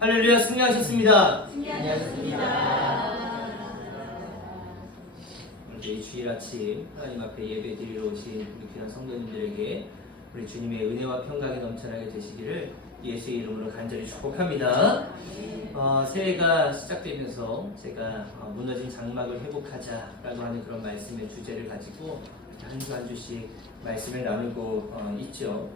할렐루야, 승리하셨습니다. 승리하셨습니다. 오늘 이 주일 아침 하나님 앞에 예배 드리러 오신 우리 귀한 성도님들에게 우리 주님의 은혜와 평강이 넘쳐나게 되시기를 예수의 이름으로 간절히 축복합니다. 새해가 시작되면서 제가 무너진 장막을 회복하자라고 하는 그런 말씀의 주제를 가지고 한 주 한 주씩 말씀을 나누고 있죠.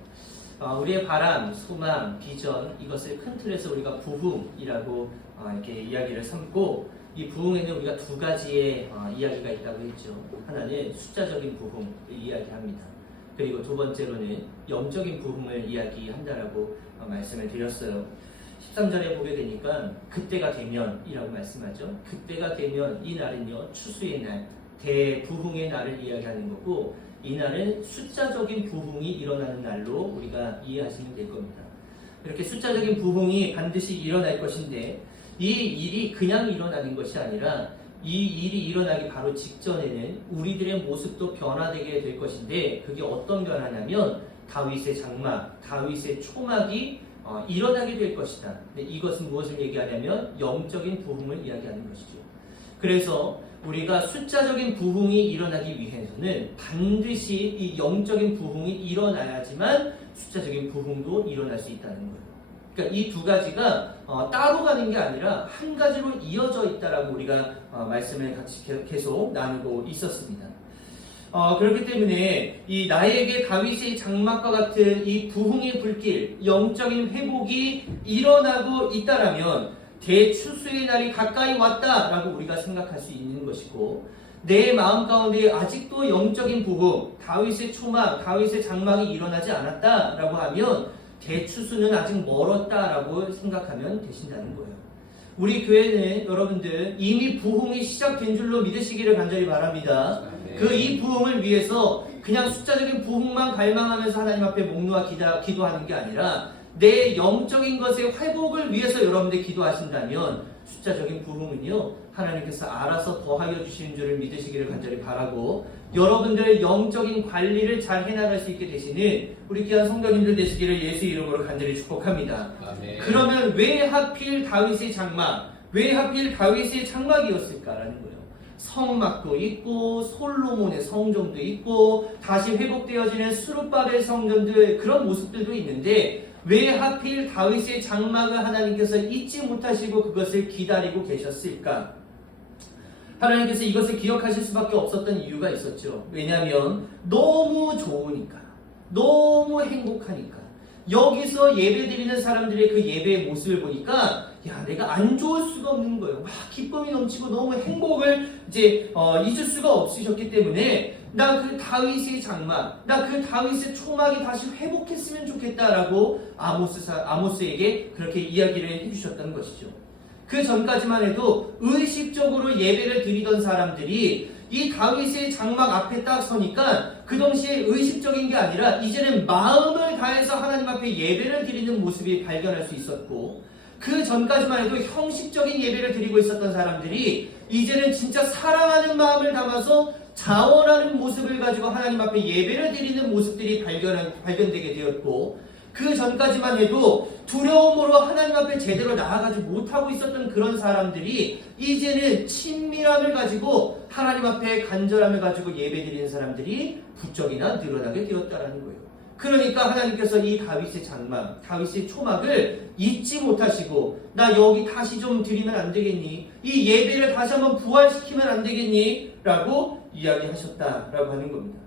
우리의 바람, 소망, 비전, 이것을 큰 틀에서 우리가 부흥이라고 이렇게 이야기를 삼고, 이 부흥에는 우리가 두 가지의 이야기가 있다고 했죠. 하나는 숫자적인 부흥을 이야기합니다. 그리고 두 번째로는 영적인 부흥을 이야기한다라고 말씀을 드렸어요. 13절에 보게 되니까 그때가 되면이라고 말씀하죠. 그때가 되면 이 날은요, 추수의 날, 대부흥의 날을 이야기하는 거고, 이 날은 숫자적인 부흥이 일어나는 날로 우리가 이해하시면 될 겁니다. 이렇게 숫자적인 부흥이 반드시 일어날 것인데, 이 일이 그냥 일어나는 것이 아니라 이 일이 일어나기 바로 직전에는 우리들의 모습도 변화되게 될 것인데, 그게 어떤 변화냐면 다윗의 장막, 다윗의 초막이 일어나게 될 것이다. 근데 이것은 무엇을 얘기하냐면 영적인 부흥을 이야기하는 것이죠. 그래서 우리가 숫자적인 부흥이 일어나기 위해서는 반드시 이 영적인 부흥이 일어나야지만 숫자적인 부흥도 일어날 수 있다는 거예요. 그러니까 이 두 가지가 따로 가는 게 아니라 한 가지로 이어져 있다라고 우리가 말씀을 같이 계속 나누고 있었습니다. 그렇기 때문에 이 나에게 다윗의 장막과 같은 이 부흥의 불길, 영적인 회복이 일어나고 있다라면 대추수의 날이 가까이 왔다라고 우리가 생각할 수 있는 것이고, 내 마음 가운데 아직도 영적인 부흥, 다윗의 초막, 다윗의 장막이 일어나지 않았다라고 하면 대추수는 아직 멀었다라고 생각하면 되신다는 거예요. 우리 교회는 여러분들 이미 부흥이 시작된 줄로 믿으시기를 간절히 바랍니다. 그 이 부흥을 위해서 그냥 숫자적인 부흥만 갈망하면서 하나님 앞에 목놓아 기도하는 게 아니라 내 영적인 것의 회복을 위해서 여러분들 기도하신다면 숫자적인 부흥은요, 하나님께서 알아서 더하여 주시는 줄을 믿으시기를 간절히 바라고, 여러분들의 영적인 관리를 잘 해나갈 수 있게 되시는 우리 귀한 성도님들 되시기를 예수 이름으로 간절히 축복합니다. 아멘. 그러면 왜 하필 다윗의 장막, 왜 하필 다윗의 장막이었을까라는 거예요. 성막도 있고 솔로몬의 성전도 있고 다시 회복되어지는 스룹바벨 성전들, 그런 모습들도 있는데 왜 하필 다윗의 장막을 하나님께서 잊지 못하시고 그것을 기다리고 계셨을까? 하나님께서 이것을 기억하실 수밖에 없었던 이유가 있었죠. 왜냐하면 너무 좋으니까, 너무 행복하니까. 여기서 예배드리는 사람들의 그 예배의 모습을 보니까 내가 안 좋을 수가 없는 거예요. 막 기쁨이 넘치고 너무 행복을 잊을 수가 없으셨기 때문에 나 그 다윗의 장막, 나 그 다윗의 초막이 다시 회복했으면 좋겠다라고 아모스에게 그렇게 이야기를 해주셨던 것이죠. 그 전까지만 해도 의식적으로 예배를 드리던 사람들이 이 다윗의 장막 앞에 딱 서니까 그 동시에 의식적인 게 아니라 이제는 마음을 다해서 하나님 앞에 예배를 드리는 모습이 발견할 수 있었고, 그 전까지만 해도 형식적인 예배를 드리고 있었던 사람들이 이제는 진짜 사랑하는 마음을 담아서 자원하는 모습을 가지고 하나님 앞에 예배를 드리는 모습들이 발견되게 되었고, 그 전까지만 해도 두려움으로 하나님 앞에 제대로 나아가지 못하고 있었던 그런 사람들이 이제는 친밀함을 가지고 하나님 앞에 간절함을 가지고 예배드리는 사람들이 부쩍이나 늘어나게 되었다는 거예요. 그러니까 하나님께서 이 다윗의 장막, 다윗의 초막을 잊지 못하시고 나 여기 다시 좀 드리면 안 되겠니? 이 예배를 다시 한번 부활시키면 안 되겠니? 라고 이야기하셨다라고 하는 겁니다.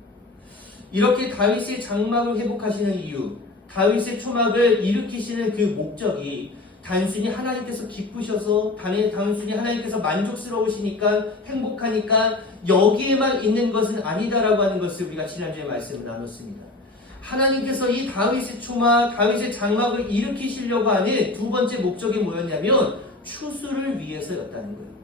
이렇게 다윗의 장막을 회복하시는 이유, 다윗의 초막을 일으키시는 그 목적이 단순히 하나님께서 기쁘셔서, 단순히 하나님께서 만족스러우시니까, 행복하니까 여기에만 있는 것은 아니다라고 하는 것을 우리가 지난주에 말씀을 나눴습니다. 하나님께서 이 다윗의 초막, 다윗의 장막을 일으키시려고 하는 두 번째 목적이 뭐였냐면 추수를 위해서였다는 거예요.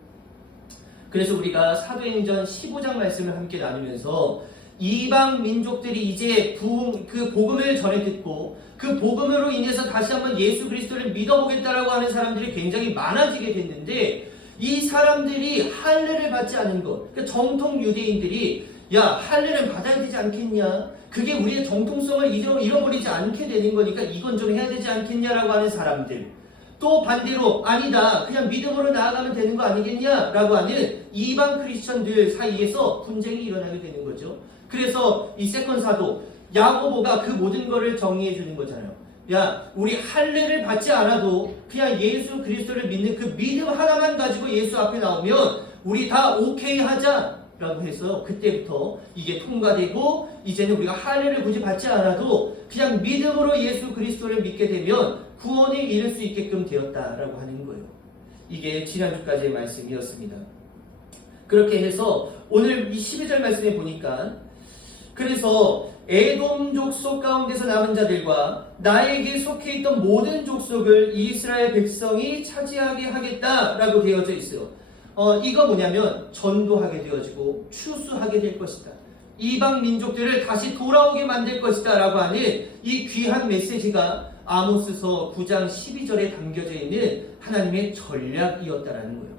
그래서 우리가 사도행전 15장 말씀을 함께 나누면서 이방 민족들이 이제 그 복음을 전해 듣고 그 복음으로 인해서 다시 한번 예수 그리스도를 믿어보겠다라고 하는 사람들이 굉장히 많아지게 됐는데, 이 사람들이 할례를 받지 않은 것, 그러니까 정통 유대인들이 할례를 받아야 되지 않겠냐, 그게 우리의 정통성을 잃어버리지 않게 되는 거니까 이건 좀 해야 되지 않겠냐라고 하는 사람들, 또 반대로 아니다, 그냥 믿음으로 나아가면 되는 거 아니겠냐라고 하는 이방 크리스천들 사이에서 분쟁이 일어나게 되는 거죠. 그래서 이 세컨 사도 야고보가 그 모든 거를 정리해 주는 거잖아요. 야, 우리 할례를 받지 않아도 그냥 예수 그리스도를 믿는 그 믿음 하나만 가지고 예수 앞에 나오면 우리 다 오케이 하자라고 해서 그때부터 이게 통과되고 이제는 우리가 할례를 굳이 받지 않아도 그냥 믿음으로 예수 그리스도를 믿게 되면 구원에 이를 수 있게끔 되었다라고 하는 거예요. 이게 지난주까지의 말씀이었습니다. 그렇게 해서 오늘 이 12절 말씀에 보니까 그래서 에돔 족속 가운데서 남은 자들과 나에게 속해 있던 모든 족속을 이스라엘 백성이 차지하게 하겠다라고 되어져 있어요. 이거 뭐냐면 전도하게 되어지고 추수하게 될 것이다. 이방 민족들을 다시 돌아오게 만들 것이다 라고 하는 이 귀한 메시지가 아모스서 9장 12절에 담겨져 있는 하나님의 전략이었다라는 거예요.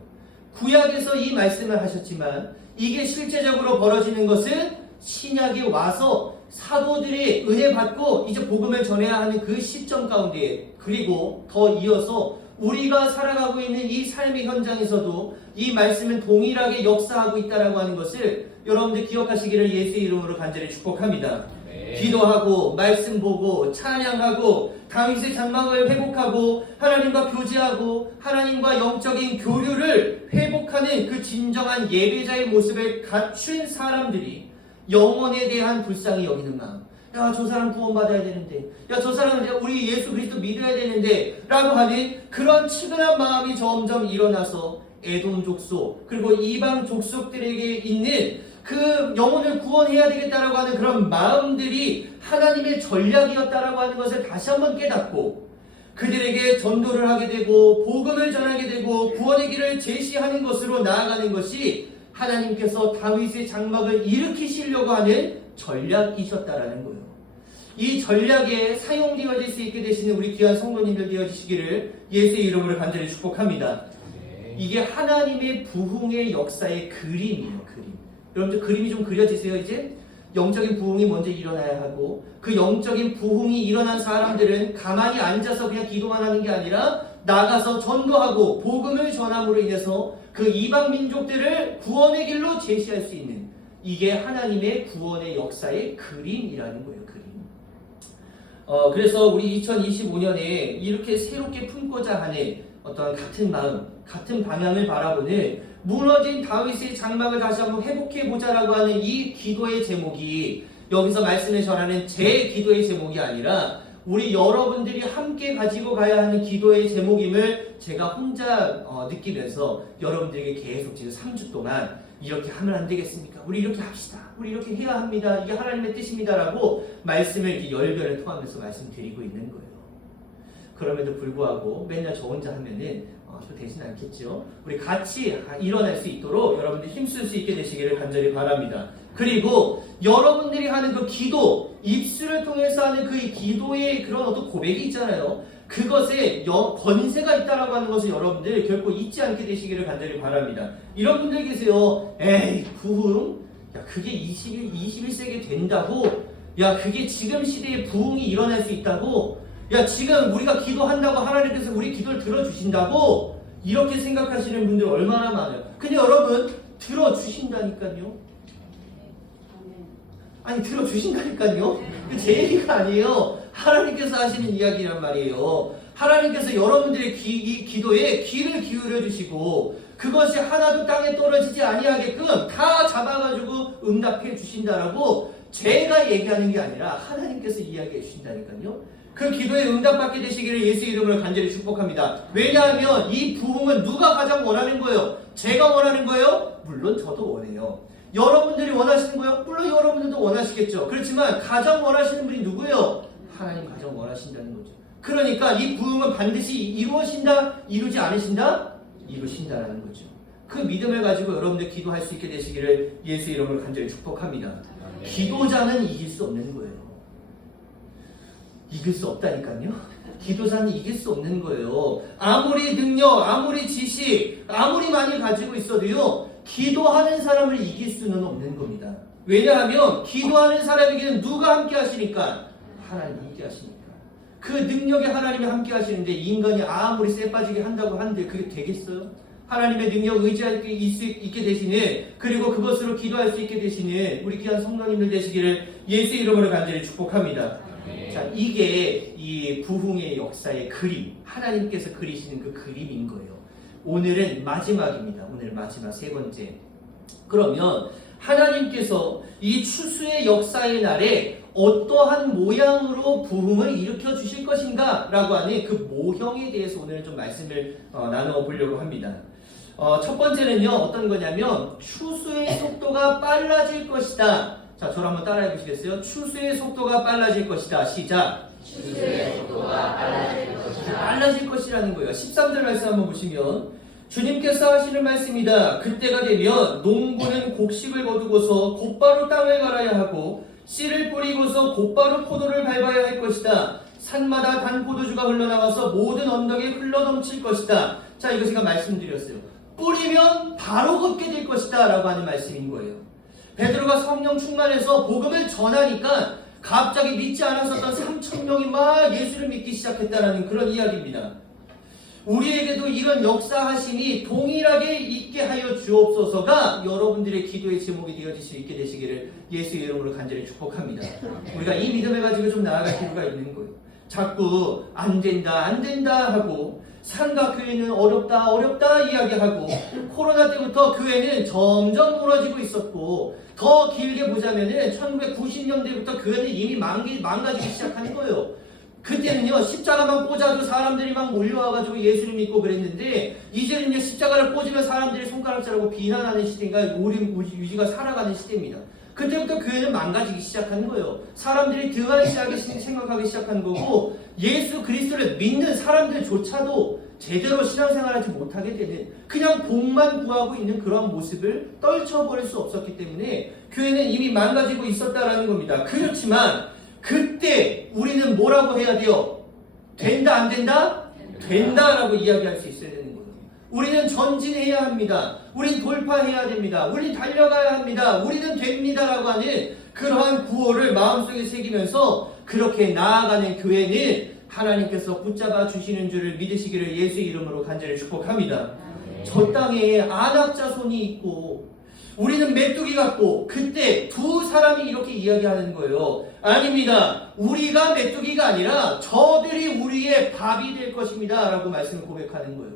구약에서 이 말씀을 하셨지만 이게 실제적으로 벌어지는 것은 신약에 와서 사도들이 은혜 받고 이제 복음을 전해야 하는 그 시점 가운데, 그리고 더 이어서 우리가 살아가고 있는 이 삶의 현장에서도 이 말씀은 동일하게 역사하고 있다라고 하는 것을 여러분들 기억하시기를 예수의 이름으로 간절히 축복합니다. 네. 기도하고 말씀 보고 찬양하고 다윗의 장막을 회복하고 하나님과 교제하고 하나님과 영적인 교류를 회복하는 그 진정한 예배자의 모습을 갖춘 사람들이 영혼에 대한 불쌍히 여기는 마음, 야, 저 사람 구원받아야 되는데, 야, 저 사람은 우리 예수 그리스도 믿어야 되는데 라고 하는 그런 측은한 마음이 점점 일어나서 에돔 족속 그리고 이방 족속들에게 있는 그 영혼을 구원해야 되겠다라고 하는 그런 마음들이 하나님의 전략이었다라고 하는 것을 다시 한번 깨닫고 그들에게 전도를 하게 되고 복음을 전하게 되고 구원의 길을 제시하는 것으로 나아가는 것이 하나님께서 다윗의 장막을 일으키시려고 하는 전략이셨다라는 거예요. 이 전략에 사용되어질 수 있게 되시는 우리 귀한 성도님들 되어지시기를 예수의 이름으로 간절히 축복합니다. 이게 하나님의 부흥의 역사의 그림이에요. 그림. 여러분들 그림이 좀 그려지세요. 이제 영적인 부흥이 먼저 일어나야 하고 그 영적인 부흥이 일어난 사람들은 가만히 앉아서 그냥 기도만 하는 게 아니라 나가서 전도하고 복음을 전함으로 인해서 그 이방 민족들을 구원의 길로 제시할 수 있는, 이게 하나님의 구원의 역사의 그림이라는 거예요. 그림. 그래서 우리 2025년에 이렇게 새롭게 품고자 하는 어떤 같은 마음, 같은 방향을 바라보는 무너진 다윗의 장막을 다시 한번 회복해보자라고 하는 이 기도의 제목이 여기서 말씀을 전하는 제 기도의 제목이 아니라 우리 여러분들이 함께 가지고 가야 하는 기도의 제목임을 제가 혼자 느끼면서 여러분들에게 계속 지금 3주 동안 이렇게 하면 안 되겠습니까? 우리 이렇게 합시다. 우리 이렇게 해야 합니다. 이게 하나님의 뜻입니다라고 말씀을 이렇게 열변을 통하면서 말씀드리고 있는 거예요. 그럼에도 불구하고 맨날 저 혼자 하면은 또 되진 않겠죠. 우리 같이 일어날 수 있도록 여러분들이 힘쓸 수 있게 되시기를 간절히 바랍니다. 그리고 여러분들이 하는 그 기도, 입술을 통해서 하는 그 기도의 그런 어떤 고백이 있잖아요. 그것에 권세가 있다라고 하는 것을 여러분들 결코 잊지 않게 되시기를 간절히 바랍니다. 이런 분들 계세요. 에이, 부흥? 야, 그게 21세기에 된다고? 야, 그게 지금 시대에 부흥이 일어날 수 있다고? 야, 지금 우리가 기도한다고 하나님께서 우리 기도를 들어주신다고? 이렇게 생각하시는 분들 얼마나 많아요. 근데 여러분, 들어주신다니까요. 아니, 들어주신다니까요. 제 얘기가 아니에요. 하나님께서 하시는 이야기란 말이에요. 하나님께서 여러분들의 이 기도에 귀를 기울여 주시고 그것이 하나도 땅에 떨어지지 아니하게끔 다 잡아가지고 응답해 주신다라고 제가 얘기하는 게 아니라 하나님께서 이야기해 주신다니까요. 그 기도에 응답받게 되시기를 예수 이름으로 간절히 축복합니다. 왜냐하면 이 부흥은 누가 가장 원하는 거예요? 제가 원하는 거예요? 물론 저도 원해요. 여러분들이 원하시는 거예요? 물론 여러분들도 원하시겠죠. 그렇지만 가장 원하시는 분이 누구예요? 하나님 가장 원하신다는 거죠. 그러니까 이 부흥은 반드시 이루어진다? 이루지 않으신다? 이루신다라는 거죠. 그 믿음을 가지고 여러분들 기도할 수 있게 되시기를 예수 이름으로 간절히 축복합니다. 기도자는 이길 수 없는 거예요. 이길 수 없다니까요. 기도자는 이길 수 없는 거예요. 아무리 능력, 아무리 지식, 아무리 많이 가지고 있어도요, 기도하는 사람을 이길 수는 없는 겁니다. 왜냐하면 기도하는 사람에게는 누가 함께 하시니까? 하나님이 함께 하시니까. 그 능력에 하나님이 함께 하시는데 인간이 아무리 쎄 빠지게 한다고 하는데 그게 되겠어요? 하나님의 능력 의지할 수 있게 되시는, 그리고 그것으로 기도할 수 있게 되시는 우리 귀한 성도님들 되시기를 예수 이름으로 간절히 축복합니다. 자, 이게 이 부흥의 역사의 그림, 하나님께서 그리시는 그 그림인 거예요. 오늘은 마지막입니다. 오늘 마지막 세 번째. 그러면 하나님께서 이 추수의 역사의 날에 어떠한 모양으로 부흥을 일으켜 주실 것인가 라고 하는 그 모형에 대해서 오늘은 좀 말씀을 나눠보려고 합니다. 첫 번째는요, 어떤 거냐면 추수의 속도가 빨라질 것이다. 자, 저를 한번 따라해 보시겠어요? 추수의 속도가 빨라질 것이다. 시작. 추수의 속도가 빨라질 것이다. 빨라질 것이라는 거예요. 13절 말씀 한번 보시면 주님께서 하시는 말씀이다. 그때가 되면 농부는 곡식을 거두고서 곧바로 땅을 갈아야 하고 씨를 뿌리고서 곧바로 포도를 밟아야 할 것이다. 산마다 단 포도주가 흘러나와서 모든 언덕에 흘러넘칠 것이다. 자, 이거 제가 말씀드렸어요. 뿌리면 바로 걷게 될 것이다 라고 하는 말씀인 거예요. 베드로가 성령 충만해서 복음을 전하니까 갑자기 믿지 않았었던 3,000명이 막 예수를 믿기 시작했다라는 그런 이야기입니다. 우리에게도 이런 역사하심이 동일하게 있게 하여 주옵소서가 여러분들의 기도의 제목이 되어질 수 있게 되시기를 예수의 이름으로 간절히 축복합니다. 우리가 이 믿음을 가지고 좀 나아갈 필요가 있는 거예요. 자꾸 안 된다 하고 삼각교회는 어렵다 이야기하고 코로나 때부터 교회는 점점 무너지고 있었고 더 길게 보자면은 1990년대부터 교회는 이미 망가지기 시작한 거예요. 그때는요 십자가만 꽂아도 사람들이 막 몰려와가지고 예수를 믿고 그랬는데 이제는요 십자가를 꽂으면 사람들이 손가락질하고 비난하는 시대인가 우리 유지가 살아가는 시대입니다. 그때부터 교회는 망가지기 시작한 거예요. 사람들이 등한시하게 생각하기 시작한 거고 예수 그리스도를 믿는 사람들조차도 제대로 신앙생활하지 못하게 되는 그냥 복만 구하고 있는 그런 모습을 떨쳐버릴 수 없었기 때문에 교회는 이미 망가지고 있었다라는 겁니다. 그렇지만 그때 우리는 뭐라고 해야 돼요? 된다 안 된다? 된다라고 이야기할 수 있어야 되는 거예요. 우리는 전진해야 합니다. 우린 돌파해야 됩니다. 우린 달려가야 합니다. 우리는 됩니다라고 하는 그러한 구호를 마음속에 새기면서 그렇게 나아가는 교회는 하나님께서 붙잡아 주시는 줄을 믿으시기를 예수의 이름으로 간절히 축복합니다. 저 땅에 안악자손이 있고 우리는 메뚜기 같고 그때 두 사람이 이렇게 이야기하는 거예요. 아닙니다. 우리가 메뚜기가 아니라 저들이 우리의 밥이 될 것입니다 라고 말씀을 고백하는 거예요.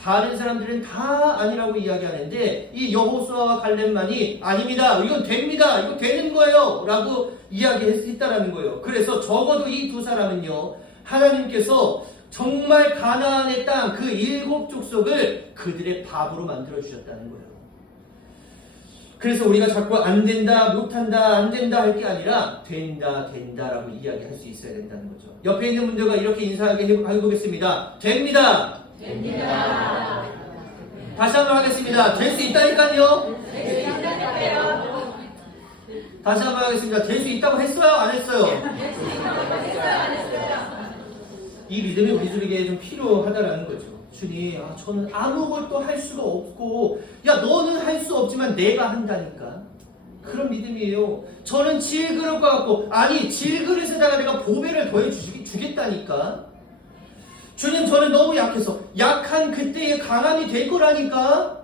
다른 사람들은 다 아니라고 이야기하는데 이 여호수아와 갈렙만이 아닙니다. 이건 됩니다. 이거 되는 거예요 라고 이야기했다라는 거예요. 그래서 적어도 이 두 사람은요 하나님께서 정말 가나안의 땅 그 7 족속을 그들의 밥으로 만들어 주셨다는 거예요. 그래서 우리가 자꾸 안 된다, 못한다, 안 된다 할 게 아니라 된다라고 이야기할 수 있어야 된다는 거죠. 옆에 있는 분들과 이렇게 인사하게 해보겠습니다. 됩니다. 됩니다. 다시 한번 하겠습니다. 될 수 있다니까요. 될 수 있다니까요. 다시 한번 하겠습니다. 될 수 있다고 했어요? 안 했어요? 될 수 있다고 했어요? 안 했어요? 이 믿음이 우리들에게 좀 필요하다라는 거죠. 주님, 저는 아무것도 할 수가 없고, 야, 너는 할 수 없지만 내가 한다니까. 그런 믿음이에요. 저는 질그릇 같고, 아니, 질그릇에다가 내가 보배를 더해 주겠다니까. 주님, 저는 너무 약해서, 약한 그때의 강함이 될 거라니까.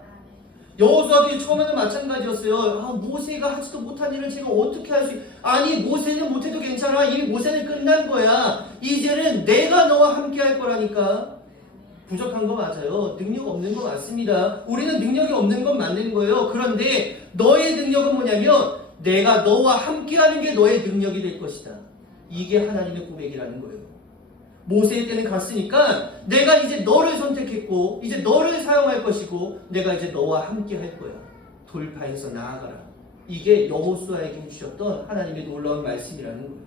여호수아도 처음에는 마찬가지였어요. 모세가 하지도 못한 일을 제가 어떻게 할 수 아니, 모세는 못해도 괜찮아. 이미 모세는 끝난 거야. 이제는 내가 너와 함께 할 거라니까. 부족한 거 맞아요. 능력 없는 거 맞습니다. 우리는 능력이 없는 건 맞는 거예요. 그런데 너의 능력은 뭐냐면 내가 너와 함께하는 게 너의 능력이 될 것이다. 이게 하나님의 고백이라는 거예요. 모세의 때는 갔으니까 내가 이제 너를 선택했고 이제 너를 사용할 것이고 내가 이제 너와 함께할 거야. 돌파해서 나아가라. 이게 여호수아에게 주셨던 하나님의 놀라운 말씀이라는 거예요.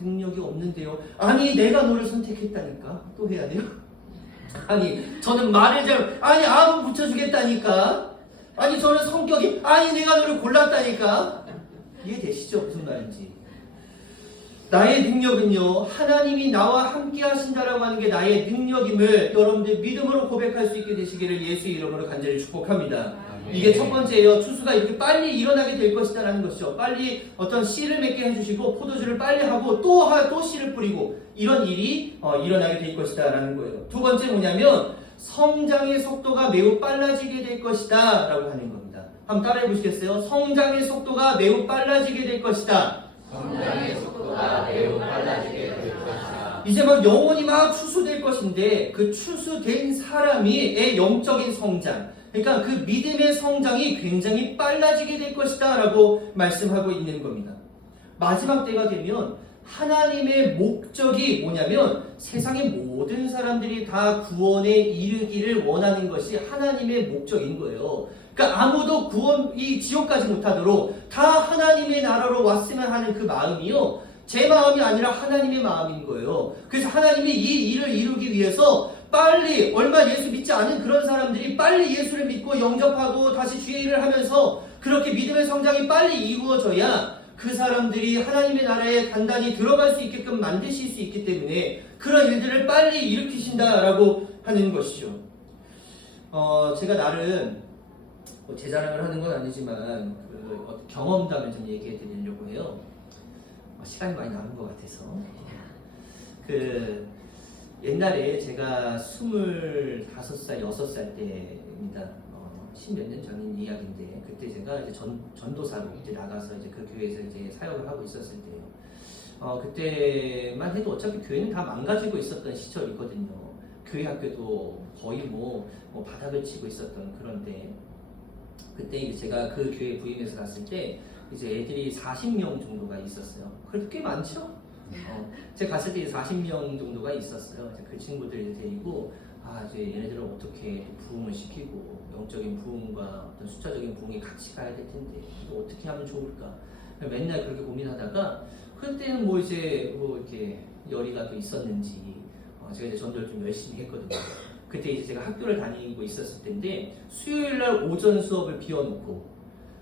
능력이 없는데요. 아니, 내가 너를 선택했다니까. 또 해야 돼요? 아니, 저는 말을 아무 붙여주겠다니까. 아니, 저는 성격이, 내가 너를 골랐다니까. 이해되시죠? 무슨 말인지. 나의 능력은요, 하나님이 나와 함께 하신다라고 하는 게 나의 능력임을 여러분들 믿음으로 고백할 수 있게 되시기를 예수의 이름으로 간절히 축복합니다. 이게 첫 번째예요. 추수가 이렇게 빨리 일어나게 될 것이다라는 것이죠. 빨리 어떤 씨를 맺게 해주시고 포도주를 빨리 하고 또 씨를 뿌리고 이런 일이 일어나게 될 것이다라는 거예요. 두 번째 뭐냐면 성장의 속도가 매우 빨라지게 될 것이다라고 하는 겁니다. 한번 따라해 보시겠어요? 성장의 속도가 매우 빨라지게 될 것이다. 성장의 속도가 매우 빨라지게 될 것이다. 이제 막 영혼이 막 추수될 것인데 그 추수된 사람의 영적인 성장, 그러니까 그 믿음의 성장이 굉장히 빨라지게 될 것이다 라고 말씀하고 있는 겁니다. 마지막 때가 되면 하나님의 목적이 뭐냐면 세상의 모든 사람들이 다 구원에 이르기를 원하는 것이 하나님의 목적인 거예요. 그러니까 아무도 이 지옥까지 못하도록 다 하나님의 나라로 왔으면 하는 그 마음이요, 제 마음이 아니라 하나님의 마음인 거예요. 그래서 하나님이 이 일을 이루기 위해서 빨리, 얼마 예수 믿지 않은 그런 사람들이 빨리 예수를 믿고 영접하고 다시 주의 일을 하면서 그렇게 믿음의 성장이 빨리 이루어져야 그 사람들이 하나님의 나라에 단단히 들어갈 수 있게끔 만드실 수 있기 때문에 그런 일들을 빨리 일으키신다라고 하는 것이죠. 제가 나름 제 자랑을 하는 건 아니지만 경험담을 좀 얘기해 드리려고 해요. 시간이 많이 남은 것 같아서. 옛날에 제가 25살, 6살 때입니다. 10몇 년 전인 이야기인데, 그때 제가 이제 전도사로 이제 나가서 이제 그 교회에서 이제 사역을 하고 있었을 때요. 그때만 해도 어차피 교회는 다 망가지고 있었던 시절이거든요. 교회 학교도 거의 바닥을 치고 있었던 그런데, 그때 이제 제가 그 교회 부임해서 갔을 때 이제 애들이 40명 정도가 있었어요. 그래도 꽤 많죠? 제가 갔을 때 40명 정도가 있었어요. 그 친구들 데리고 이제 얘네들을 어떻게 부흥을 시키고 영적인 부흥과 어떤 숫자적인 부흥이 같이 가야 될 텐데 이거 어떻게 하면 좋을까? 맨날 그렇게 고민하다가 그때는 이렇게 열의가 또 있었는지 제가 이제 전도를 좀 열심히 했거든요. 그때 이제 제가 학교를 다니고 있었을 텐데 수요일날 오전 수업을 비워놓고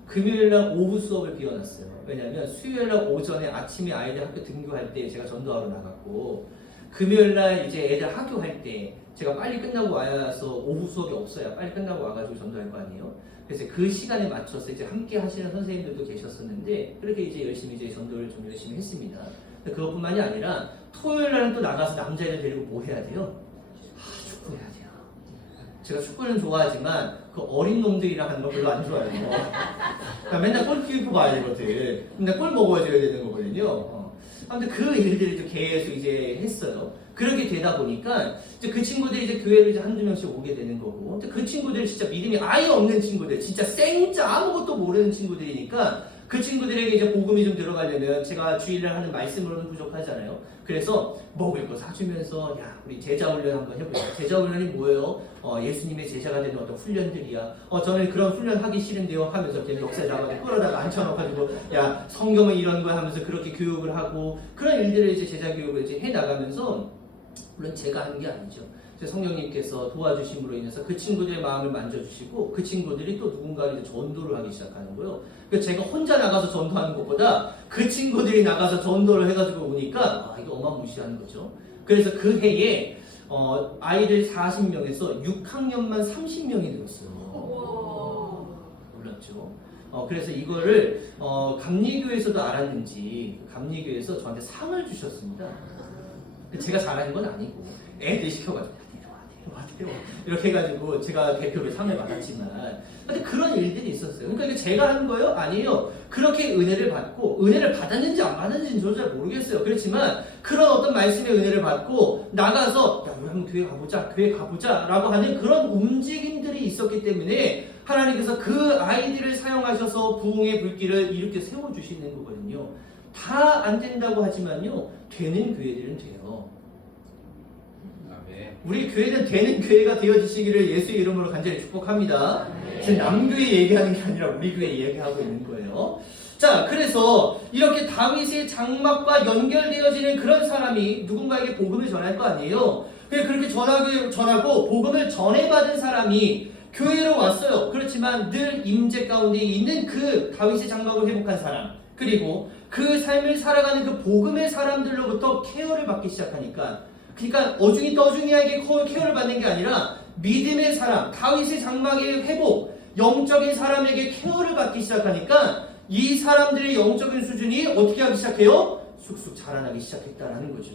금요일날 오후 수업을 비워놨어요. 왜냐하면 수요일날 오전에 아침에 아이들 학교 등교할 때 제가 전도하러 나갔고, 금요일날 이제 애들 학교 할 때 제가 빨리 끝나고 와서 오후 수업이 없어야 빨리 끝나고 와가지고 전도할 거 아니에요. 그래서 그 시간에 맞춰서 이제 함께 하시는 선생님들도 계셨었는데 그렇게 이제 열심히 이제 전도를 좀 열심히 했습니다. 그것뿐만이 아니라 토요일날은 또 나가서 남자애들 데리고 뭐 해야 돼요? 축구해야 돼요. 제가 축구는 좋아하지만 그 어린 놈들이랑 하는 거 별로 안 좋아해요. 그러니까 맨날 골키퍼 봐야 되거든. 맨날 골 먹어줘야 되는 거거든요. 아무튼 그 일들을 계속 이제 했어요. 그렇게 되다 보니까 이제 그 친구들이 이제 교회를 이제 한두 명씩 오게 되는 거고, 근데 그 친구들이 진짜 믿음이 아예 없는 친구들, 진짜 생짜 아무것도 모르는 친구들이니까 그 친구들에게 이제 복음이 좀 들어가려면 제가 주일날 하는 말씀으로는 부족하잖아요. 그래서 먹을 거 사주면서 우리 제자 훈련 한번 해보자. 제자 훈련이 뭐예요? 예수님의 제자가 되는 어떤 훈련들이야. 저는 그런 훈련 하기 싫은데요 하면서 이렇게 역사 잡아서 끌어다가 앉혀놓고 성경은 이런 거야 하면서 그렇게 교육을 하고, 그런 일들을 이제 제자 교육을 이제 해 나가면서, 물론 제가 하는 게 아니죠. 성령님께서 도와주심으로 인해서 그 친구들의 마음을 만져주시고 그 친구들이 또 누군가를 이제 전도를 하기 시작하는 거예요. 그래서 제가 혼자 나가서 전도하는 것보다 그 친구들이 나가서 전도를 해가지고 오니까 이거 어마무시한 거죠. 그래서 그 해에 아이들 40명에서 6학년만 30명이 늘었어요. 놀랐죠. 그래서 이거를 감리교에서도 알았는지 감리교에서 저한테 상을 주셨습니다. 제가 잘하는 건 아니고 애들 시켜가지고 내려와 이렇게 해가지고 제가 대표로 상을 받았지만, 근데 그런 일들이 있었어요. 그러니까 이게 제가 하는 거예요? 아니에요. 그렇게 은혜를 받고, 은혜를 받았는지 안 받았는지는 저도 잘 모르겠어요. 그렇지만 그런 어떤 말씀의 은혜를 받고 나가서 우리 한번 교회 가보자 라고 하는 그런 움직임들이 있었기 때문에 하나님께서 그 아이들을 사용하셔서 부흥의 불길을 이렇게 세워주시는 거거든요. 다 안 된다고 하지만요, 되는 교회들은 돼요. 우리 교회는 되는 교회가 되어지시기를 예수의 이름으로 간절히 축복합니다. 제 남교회 얘기하는 게 아니라 우리 교회 얘기하고 있는 거예요. 자, 그래서 이렇게 다윗의 장막과 연결되어지는 그런 사람이 누군가에게 복음을 전할 거 아니에요. 그렇게 전하고 복음을 전해받은 사람이 교회로 왔어요. 그렇지만 늘 임재 가운데 있는 그 다윗의 장막을 회복한 사람, 그리고 그 삶을 살아가는 그 복음의 사람들로부터 케어를 받기 시작하니까, 그러니까 어중이 떠중이에게 케어를 받는 게 아니라 믿음의 사람, 다윗의 장막의 회복, 영적인 사람에게 케어를 받기 시작하니까 이 사람들의 영적인 수준이 어떻게 하기 시작해요? 쑥쑥 자라나기 시작했다라는 거죠.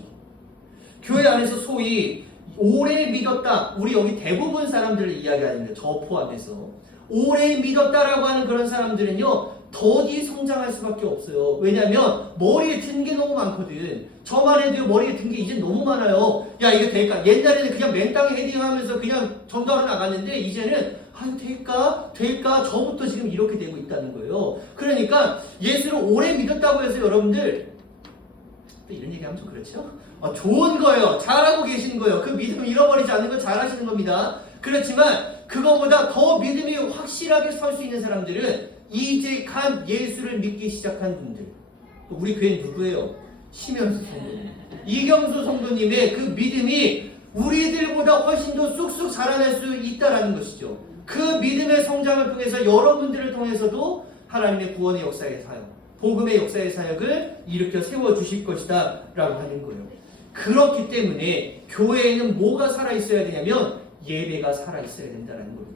교회 안에서 소위 오래 믿었다. 우리 여기 대부분 사람들을 이야기하는데 저 포함해서 오래 믿었다라고 하는 그런 사람들은요. 더디 성장할 수밖에 없어요. 왜냐하면 머리에 든 게 너무 많거든. 저만 해도 머리에 든 게 이제 너무 많아요. 야 이거 될까? 옛날에는 그냥 맨땅에 헤딩하면서 그냥 전도하러 나갔는데 이제는 될까? 저부터 지금 이렇게 되고 있다는 거예요. 그러니까 예수를 오래 믿었다고 해서 여러분들 또 이런 얘기하면 좀 그렇죠? 좋은 거예요. 잘하고 계시는 거예요. 그 믿음 잃어버리지 않는 거 잘하시는 겁니다. 그렇지만 그거보다 더 믿음이 확실하게 설 수 있는 사람들은 이제 간 예수를 믿기 시작한 분들. 우리 교회는 누구예요? 심현수 성도님, 이경수 성도님의 그 믿음이 우리들보다 훨씬 더 쑥쑥 자라날 수 있다라는 것이죠. 그 믿음의 성장을 통해서 여러분들을 통해서도 하나님의 구원의 역사의 사역, 복음의 역사의 사역을 일으켜 세워주실 것이다 라고 하는 거예요. 그렇기 때문에 교회에는 뭐가 살아있어야 되냐면 예배가 살아있어야 된다는 겁니다.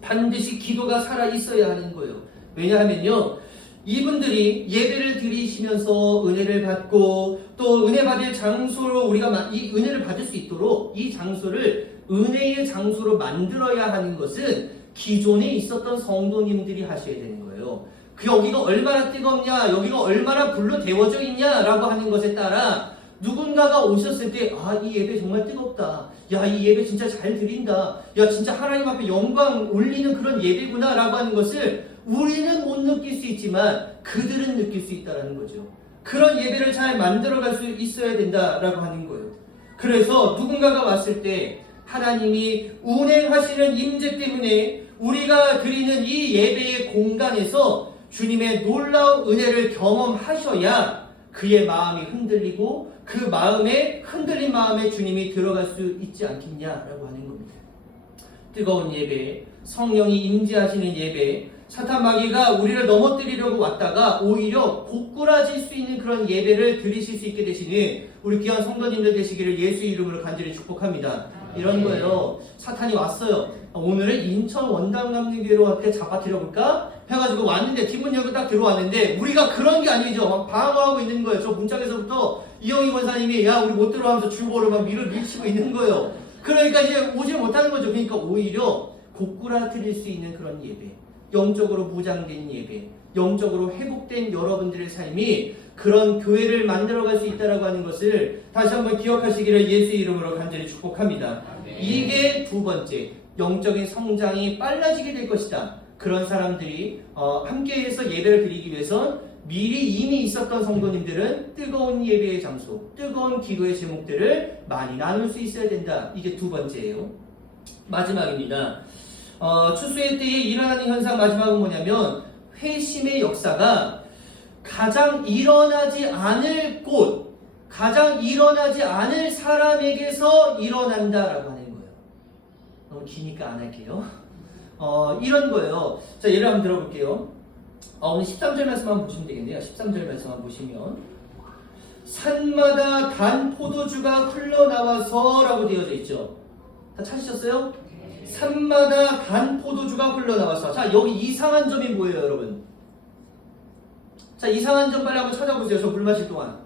반드시 기도가 살아있어야 하는 거예요. 왜냐하면요, 이분들이 예배를 드리시면서 은혜를 받고 또 은혜 받을 장소로 우리가 이 은혜를 받을 수 있도록 이 장소를 은혜의 장소로 만들어야 하는 것은 기존에 있었던 성도님들이 하셔야 되는 거예요. 여기가 얼마나 뜨겁냐, 여기가 얼마나 불로 데워져 있냐라고 하는 것에 따라 누군가가 오셨을 때 이 예배 정말 뜨겁다. 야, 이 예배 진짜 잘 드린다. 야, 진짜 하나님 앞에 영광 올리는 그런 예배구나 라고 하는 것을 우리는 못 느낄 수 있지만 그들은 느낄 수 있다는 거죠. 그런 예배를 잘 만들어갈 수 있어야 된다라고 하는 거예요. 그래서 누군가가 왔을 때 하나님이 운행하시는 임재 때문에 우리가 드리는 이 예배의 공간에서 주님의 놀라운 은혜를 경험하셔야 그의 마음이 흔들리고 그 마음에 흔들린 마음에 주님이 들어갈 수 있지 않겠냐라고 하는 겁니다. 뜨거운 예배, 성령이 임재하시는 예배, 사탄 마귀가 우리를 넘어뜨리려고 왔다가 오히려 고꾸라질 수 있는 그런 예배를 드리실 수 있게 되시는 우리 귀한 성도님들 되시기를 예수 이름으로 간절히 축복합니다. 이런 거예요. 사탄이 왔어요. 오늘은 인천 원당감리교회로 어떻게 잡아뜨려 볼까? 해가지고 왔는데 뒷문 열고 딱 들어왔는데 우리가 그런 게 아니죠. 막 방어하고 있는 거예요. 저 문짝에서부터 이영희 권사님이 야 우리 못 들어가면서 주보를 막 밀치고 있는 거예요. 그러니까 이제 오지 못하는 거죠. 그러니까 오히려 고꾸라뜨릴 수 있는 그런 예배, 영적으로 무장된 예배, 영적으로 회복된 여러분들의 삶이 그런 교회를 만들어갈 수 있다라고 하는 것을 다시 한번 기억하시기를 예수 이름으로 간절히 축복합니다. 이게 두 번째, 영적인 성장이 빨라지게 될 것이다. 그런 사람들이 함께해서 예배를 드리기 위해선 미리 이미 있었던 성도님들은 뜨거운 예배의 장소, 뜨거운 기도의 제목들을 많이 나눌 수 있어야 된다. 이게 두 번째예요. 마지막입니다. 추수의 때에 일어나는 현상 마지막은 뭐냐면 회심의 역사가 가장 일어나지 않을 곳, 가장 일어나지 않을 사람에게서 일어난다라고 하는 거예요. 너무 기니까 안 할게요. 이런 거예요. 자, 예를 한번 들어볼게요. 오늘 13절 말씀 한번 보시면 되겠네요. 13절 말씀 한번 보시면 산마다 단 포도주가 흘러나와서 라고 되어져 있죠. 다 찾으셨어요? 산마다 단 포도주가 흘러나와서. 자, 여기 이상한 점이 뭐예요, 여러분? 자, 이상한 점 빨리 한번 찾아보세요. 저 물 마실 동안.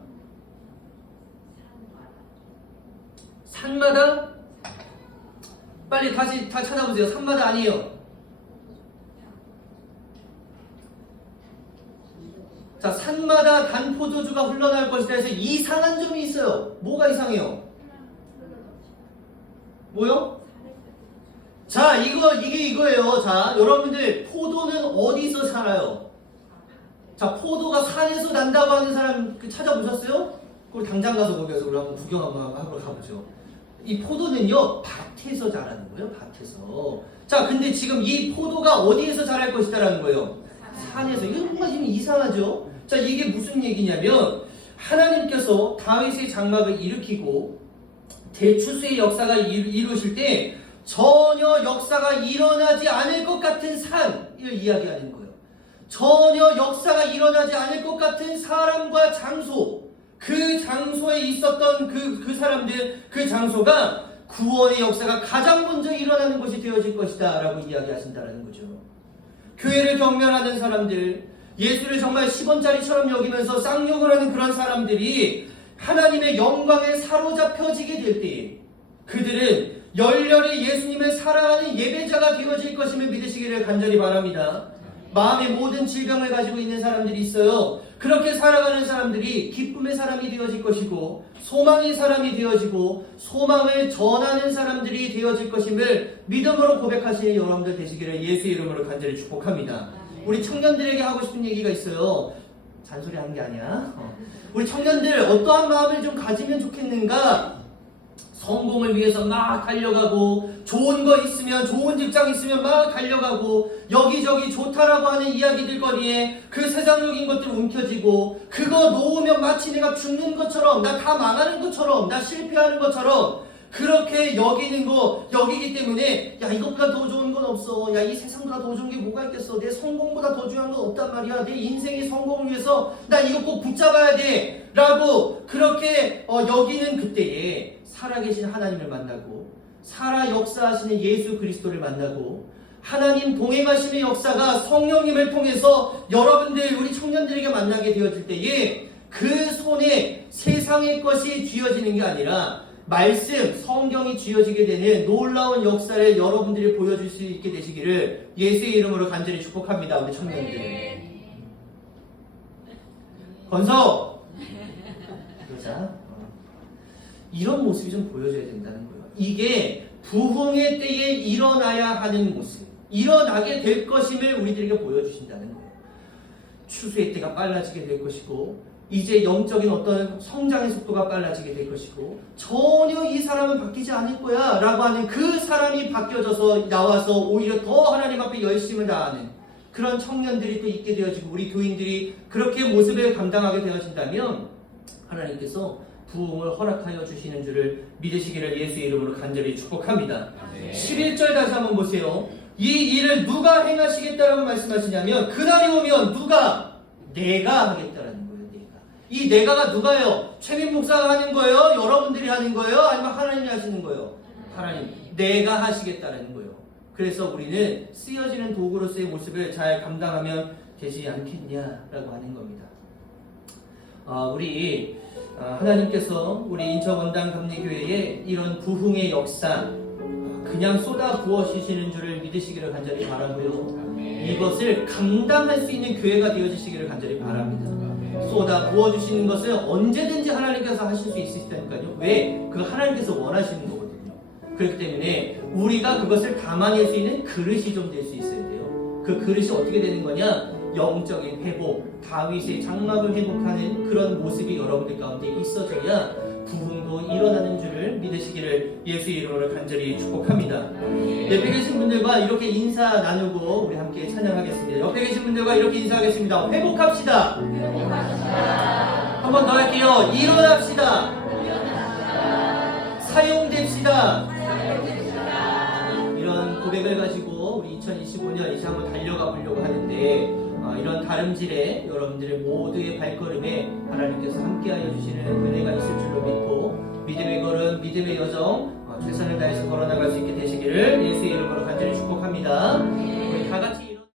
산마다? 빨리 다시 다 찾아보세요. 산마다 아니에요. 자, 산마다 단 포도주가 흘러나올 것이다 해서 이상한 점이 있어요. 뭐가 이상해요? 뭐요? 자, 이게 이거예요. 자, 여러분들, 포도는 어디서 자라요? 자, 포도가 산에서 난다고 하는 사람 찾아보셨어요? 그럼 당장 가서 거기서 우리 한번 구경 한번 하러 가보죠. 이 포도는요, 밭에서 자라는 거예요, 밭에서. 자, 근데 지금 이 포도가 어디에서 자랄 것이다라는 거예요? 산에서. 이거 뭔가 지금 이상하죠? 자, 이게 무슨 얘기냐면, 하나님께서 다윗의 장막을 일으키고, 대추수의 역사가 이루실 때, 전혀 역사가 일어나지 않을 것 같은 산을 이야기하는 거예요. 전혀 역사가 일어나지 않을 것 같은 사람과 장소, 그 장소에 있었던 그 사람들, 그 장소가 구원의 역사가 가장 먼저 일어나는 곳이 되어질 것이다 라고 이야기하신다는 거죠. 교회를 경멸하는 사람들, 예수를 정말 10원짜리처럼 여기면서 쌍욕을 하는 그런 사람들이 하나님의 영광에 사로잡혀지게 될 때 그들은 열렬히 예수님을 사랑하는 예배자가 되어질 것임을 믿으시기를 간절히 바랍니다. 마음의 모든 질병을 가지고 있는 사람들이 있어요. 그렇게 살아가는 사람들이 기쁨의 사람이 되어질 것이고 소망의 사람이 되어지고 소망을 전하는 사람들이 되어질 것임을 믿음으로 고백하시는 여러분들 되시기를 예수의 이름으로 간절히 축복합니다. 우리 청년들에게 하고 싶은 얘기가 있어요. 잔소리 하는 게 아니야. 우리 청년들 어떠한 마음을 좀 가지면 좋겠는가? 성공을 위해서 막 달려가고 좋은 거 있으면 좋은 직장 있으면 막 달려가고 여기저기 좋다라고 하는 이야기들 거리에 그 세상적인 것들 움켜쥐고 그거 놓으면 마치 내가 죽는 것처럼 나 다 망하는 것처럼 나 실패하는 것처럼 그렇게 여기기 때문에 야 이것보다 더 좋은 건 없어. 야 이 세상보다 더 좋은 게 뭐가 있겠어. 내 성공보다 더 중요한 건 없단 말이야. 내 인생의 성공을 위해서 나 이거 꼭 붙잡아야 돼 라고 그렇게 여기는 그때에 살아계신 하나님을 만나고 살아 역사하시는 예수 그리스도를 만나고 하나님 동행하심의 역사가 성령님을 통해서 여러분들 우리 청년들에게 만나게 되어질 때에 그 손에 세상의 것이 쥐어지는 게 아니라 말씀, 성경이 쥐어지게 되는 놀라운 역사를 여러분들이 보여줄 수 있게 되시기를 예수의 이름으로 간절히 축복합니다. 우리 청년들. 건서! 그러자. 이런 모습이 좀 보여줘야 된다는 거예요. 이게 부흥의 때에 일어나야 하는 모습, 일어나게 될 것임을 우리들에게 보여주신다는 거예요. 추수의 때가 빨라지게 될 것이고 이제 영적인 어떤 성장의 속도가 빨라지게 될 것이고 전혀 이 사람은 바뀌지 않을 거야 라고 하는 그 사람이 바뀌어져서 나와서 오히려 더 하나님 앞에 열심을 다하는 그런 청년들이 또 있게 되어지고 우리 교인들이 그렇게 모습을 감당하게 되어진다면 하나님께서 부흥을 허락하여 주시는 줄을 믿으시기를 예수의 이름으로 간절히 축복합니다. 11절 다시 한번 보세요. 이 일을 누가 행하시겠다라고 말씀하시냐면 그날이 오면 누가? 내가 하겠다라는 거예요. 이 내가가 누가요? 최민 목사가 하는 거예요? 여러분들이 하는 거예요? 아니면 하나님이 하시는 거예요? 하나님. 내가 하시겠다라는 거예요. 그래서 우리는 쓰여지는 도구로서의 모습을 잘 감당하면 되지 않겠냐라고 하는 겁니다. 우리 하나님께서 우리 인천 원당 감리교회에 이런 부흥의 역사 그냥 쏟아 부어주시는 줄을 믿으시기를 간절히 바라고요. 이것을 감당할 수 있는 교회가 되어주시기를 간절히 바랍니다. 쏟아 부어주시는 것을 언제든지 하나님께서 하실 수 있으시다니까요. 왜? 그 하나님께서 원하시는 거거든요. 그렇기 때문에 우리가 그것을 담아낼 수 있는 그릇이 좀 될 수 있어야 돼요. 그 그릇이 어떻게 되는 거냐? 영적인 회복, 다윗의 장막을 회복하는 그런 모습이 여러분들 가운데 있어져야 부흥도 일어나는 줄을 믿으시기를 예수의 이름으로 간절히 축복합니다. 옆에 계신 분들과 이렇게 인사 나누고 우리 함께 찬양하겠습니다. 옆에 계신 분들과 이렇게 인사하겠습니다. 회복합시다. 한 번 더 할게요. 일어납시다. 사용됩시다. 이런 고백을 가지고 우리 2025년 이제 한번 달려가 보려고 하는데 이런 다름질에 여러분들의 모두의 발걸음에 하나님께서 함께하여 주시는 은혜가 있을 줄로 믿고 믿음의 걸음, 믿음의 여정 최선을 다해서 걸어나갈 수 있게 되시기를 예수의 이름으로 간절히 축복합니다.